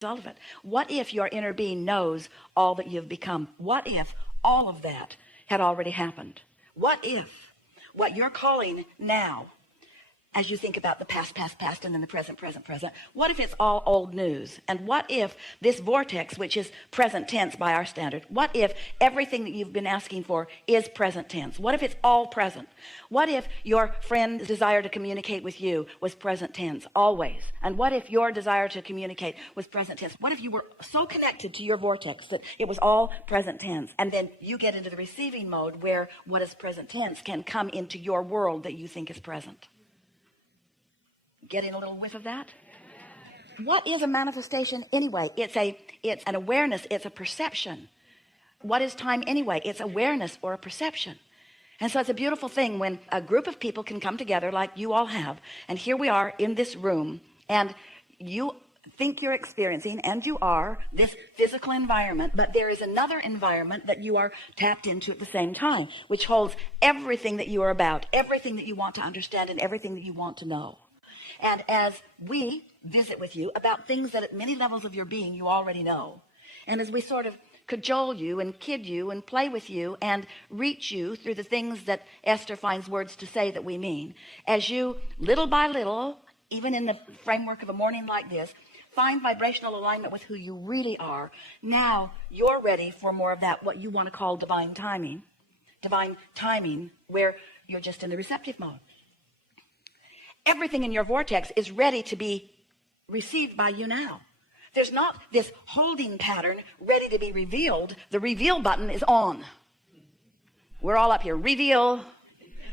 result of it. What if your inner being knows all that you've become? What if all of that had already happened? What if what you're calling now, as you think about the past, and then the present, what if it's all old news? And what if this vortex, which is present tense by our standard, what if everything that you've been asking for is present tense? What if it's all present? What if your friend's desire to communicate with you was present tense always? And what if your desire to communicate was present tense? What if you were so connected to your vortex that it was all present tense, and then you get into the receiving mode where what is present tense can come into your world that you think is present? Getting a little whiff of that? What is a manifestation anyway? It's an awareness. It's a perception. What is time anyway? It's awareness or a perception. And so it's a beautiful thing when a group of people can come together like you all have, and here we are in this room, and you think you're experiencing, and you are, this physical environment, but there is another environment that you are tapped into at the same time, which holds everything that you are about, everything that you want to understand, and everything that you want to know. And as we visit with you about things that at many levels of your being you already know, and as we sort of cajole you and kid you and play with you and reach you through the things that Esther finds words to say that we mean, as you little by little, even in the framework of a morning like this, find vibrational alignment with who you really are, now you're ready for more of that, what you want to call divine timing, where you're just in the receptive mode. Everything in your vortex is ready to be received by you now. There's not this holding pattern ready to be revealed. The reveal button is on. We're all up here. Reveal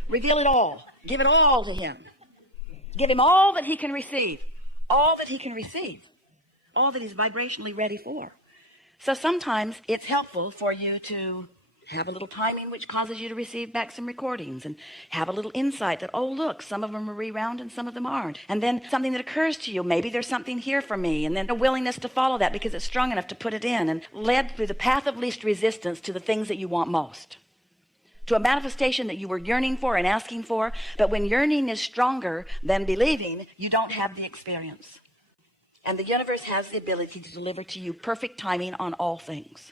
it all. Give it all to him. Give him all that he can receive. All that he can receive. All that he's vibrationally ready for. So sometimes it's helpful for you to have a little timing which causes you to receive back some recordings, and have a little insight that, oh look, some of them are rewound and some of them aren't. And then something that occurs to you, maybe there's something here for me, and then a willingness to follow that because it's strong enough to put it in, and led through the path of least resistance to the things that you want most, to a manifestation that you were yearning for and asking for. But when yearning is stronger than believing, you don't have the experience, and the universe has the ability to deliver to you perfect timing on all things.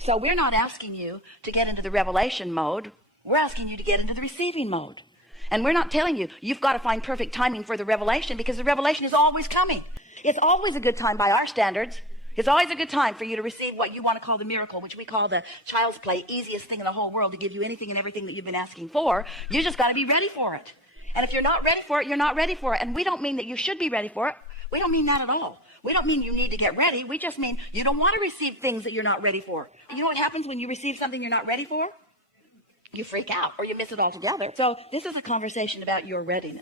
So we're not asking you to get into the revelation mode. We're asking you to get into the receiving mode. And we're not telling you, you've got to find perfect timing for the revelation, because the revelation is always coming. It's always a good time by our standards. It's always a good time for you to receive what you want to call the miracle, which we call the child's play, easiest thing in the whole world to give you anything and everything that you've been asking for. You just got to be ready for it. And if you're not ready for it, you're not ready for it. And we don't mean that you should be ready for it. We don't mean that at all. We don't mean you need to get ready. We just mean you don't want to receive things that you're not ready for. You know what happens when you receive something you're not ready for? You freak out or you miss it altogether. So this is a conversation about your readiness.